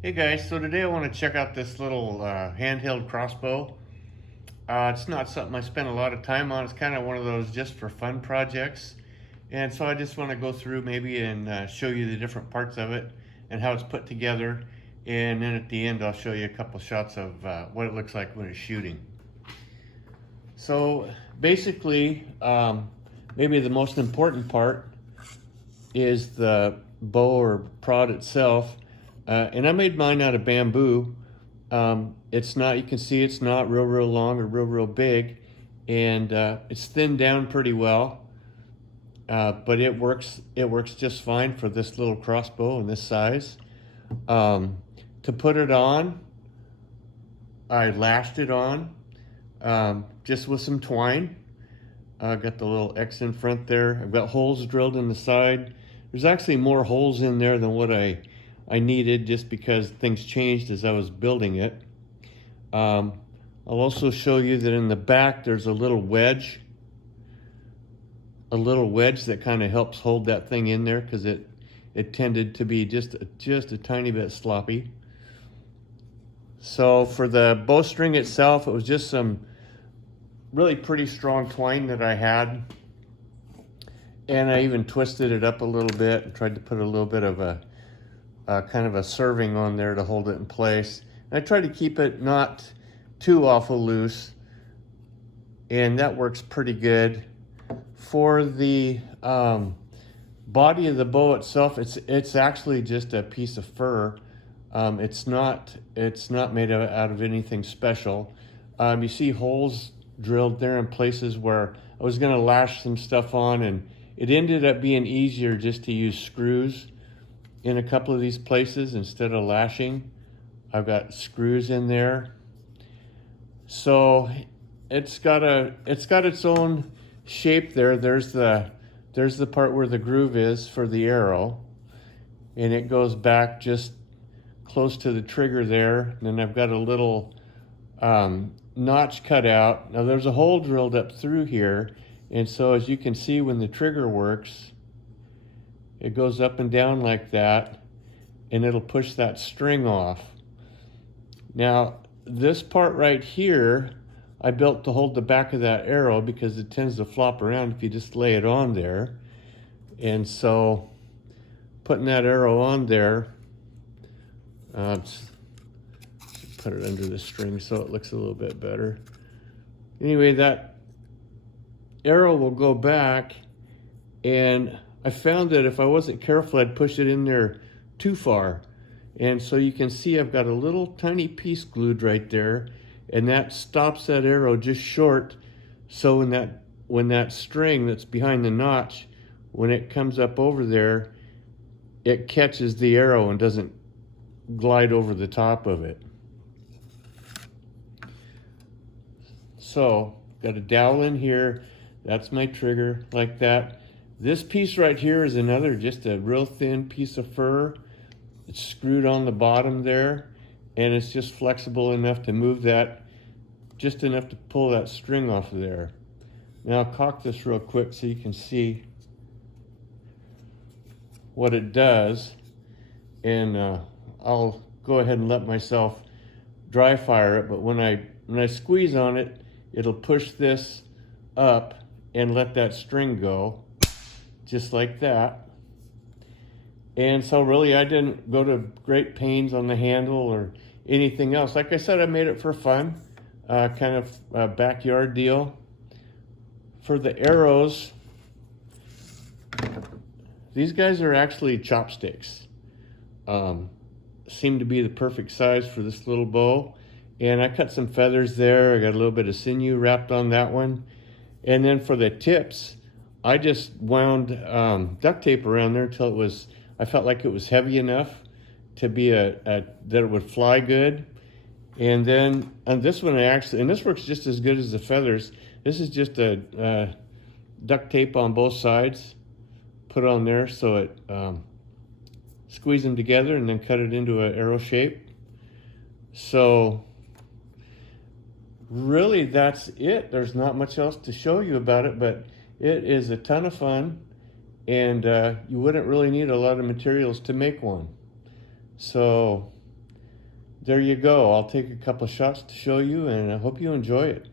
Hey guys, so today I want to check out this little handheld crossbow. It's not something I spend a lot of time on. It's kind of one of those just for fun projects. And so I just want to go through maybe and show you the different parts of it and how it's put together. And then at the end, I'll show you a couple shots of what it looks like when it's shooting. So basically, maybe the most important part is the bow or prod itself. And I made mine out of bamboo. It's not, you can see it's not real long or real big. And it's thinned down pretty well. But it works just fine for this little crossbow and this size. To put it on, I lashed it on just with some twine. Got the little X in front there. I've got holes drilled in the side. There's actually more holes in there than what I needed, just because things changed as I was building it. I'll also show you that in the back there's a little wedge that kind of helps hold that thing in there, because it tended to be just a tiny bit sloppy. So for the bowstring itself, it was just some really pretty strong twine that I had, and I even twisted it up a little bit and tried to put a little bit of a kind of a serving on there to hold it in place. And I try to keep it not too awful loose, and that works pretty good. For the body of the bow itself, it's actually just a piece of fur. It's not made out of anything special. You see holes drilled there in places where I was going to lash some stuff on, and it ended up being easier just to use screws in a couple of these places instead of lashing. I've got screws in there. So it's got its own shape there. There's the part where the groove is for the arrow, and it goes back just close to the trigger there. And then I've got a little notch cut out. Now there's a hole drilled up through here, and so as you can see, when the trigger works, it goes up and down like that, and it'll push that string off. Now, this part right here, I built to hold the back of that arrow, because it tends to flop around if you just lay it on there. And so, putting that arrow on there, put it under the string so it looks a little bit better. Anyway, that arrow will go back, and I found that if I wasn't careful, I'd push it in there too far. And so you can see I've got a little tiny piece glued right there, and that stops that arrow just short. So when that string that's behind the notch, when it comes up over there, it catches the arrow and doesn't glide over the top of it. So, got a dowel in here. That's my trigger, like that. This piece right here is another, just a real thin piece of fur. It's screwed on the bottom there, and it's just flexible enough to move that, just enough to pull that string off of there. Now I'll cock this real quick so you can see what it does, and I'll go ahead and let myself dry fire it, but when I squeeze on it, it'll push this up and let that string go, just like that. And so really I didn't go to great pains on the handle or anything else. Like I said, I made it for fun, kind of a backyard deal. For the arrows, these guys are actually chopsticks. Seem to be the perfect size for this little bow. And I cut some feathers there. I got a little bit of sinew wrapped on that one. And then for the tips, I just wound duct tape around there until I felt like it was heavy enough to be that it would fly good. And then on this one, and this works just as good as the feathers. This is just a duct tape on both sides, put on there so it squeeze them together, and then cut it into an arrow shape. So really that's it. There's not much else to show you about it, but it is a ton of fun, and you wouldn't really need a lot of materials to make one. So there you go. I'll take a couple shots to show you, and I hope you enjoy it.